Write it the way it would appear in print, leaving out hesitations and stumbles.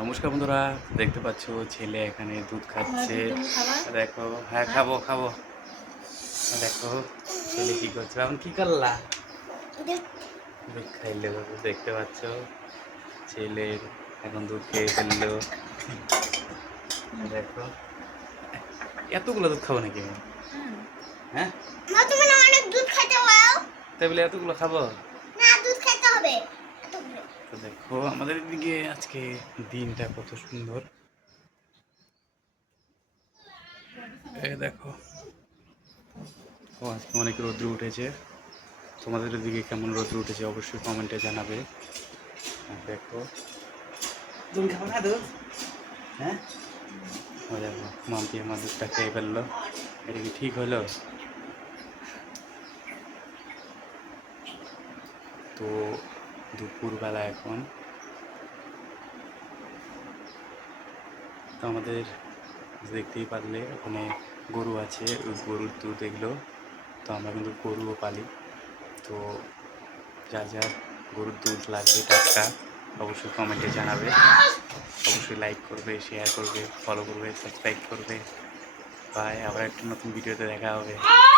নমস্কার বন্ধুরা, দেখতে পাচ্ছ ছেলে এখানে দুধ খাচ্ছে। দেখো, হ্যাঁ খাবো খাবো। দেখো ছেলে কি করছে, এখন কি করলা? দুধ খাইলে দেখতে পাচ্ছ ছেলের এখন দুধ খেয়ে ফেললো। দেখো এতগুলো দুধ খাবো নাকি আমি? হ্যাঁ তাই বলে এতগুলো খাবো? তো দেখো আমাদের এদিকে আজকে দিনটা কত সুন্দর। এই দেখো আজকে অনেক রৌদ্র উঠেছে। তোমাদের দিকে কেমন রৌদ্র উঠেছে অবশ্যই কমেন্টে জানাবে। দেখো তুমি খাবো না দুধ? হ্যাঁ ও দেখো মাম্পি আমার দুধটা খেয়ে ফেললো। এটা কি ঠিক হলো? তো দুপুরবেলা এখন তো আমাদের দেখতেই পারলে ওখানে গরু আছে, ওই গরুর দুধ এগুলো। তো আমরা কিন্তু গরুও পালি। তো যার যার গরুর দুধ লাগবে টাটকা অবশ্যই কমেন্টে জানাবে। অবশ্যই লাইক করবে, শেয়ার করবে, ফলো করবে, সাবস্ক্রাইব করবে। বাই, আবার একটা নতুন ভিডিওতে দেখা হবে।